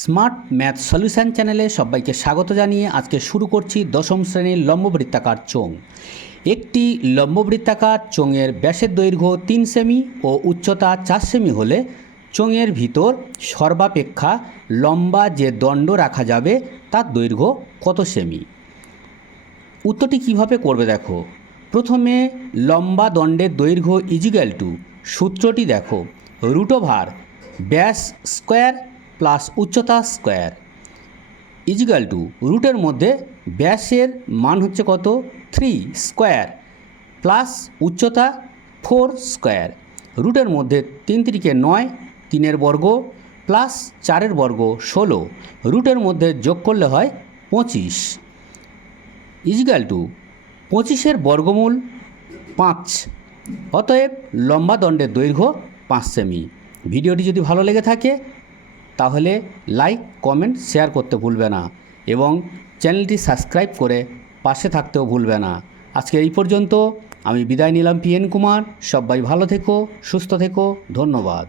Smart math solution চ্যানেলে সবাইকে স্বাগত জানিয়ে আজকে শুরু করছি দশম শ্রেণীর লম্ববৃত্তাকার চোঙ। একটি লম্ববৃত্তাকার চোঙের ব্যাসের দৈর্ঘ্য 3 সেমি ও উচ্চতা 4 সেমি হলে চোঙের ভিতর সর্বাপেক্ষা লম্বা যে দণ্ড রাখা যাবে তার দৈর্ঘ্য কত সেমি? উত্তরটি কিভাবে করবে দেখো। প্রথমে লম্বা দণ্ডের দৈর্ঘ্য ইজিক্যাল টু সূত্রটি দেখো, √ ব্যাস স্কোয়ার প্লাস উচ্চতা স্কোয়ার ইজিক্যাল টু রুটের মধ্যে ব্যাসের মান হচ্ছে কত 3 স্কোয়ার প্লাস উচ্চতা 4 স্কোয়ার। রুটের মধ্যে 3 3 9, 3 বর্গ প্লাস 4 বর্গ 16, রুটের মধ্যে যোগ করলে হয় 25 ইজিক্যাল টু 25 বর্গমূল 5। অতএব লম্বা দণ্ডের দৈর্ঘ্য 5 সেমি। ভিডিওটি যদি ভালো লেগে থাকে তাহলে লাইক, কমেন্ট, শেয়ার করতে ভুলবে না এবং চ্যানেলটি সাবস্ক্রাইব করে পাশে থাকতেও ভুলবে না। আজকে এই পর্যন্ত, আমি বিদায় নিলাম PN কুমার। সবাই ভালো থেকো, সুস্থ থেকো, ধন্যবাদ।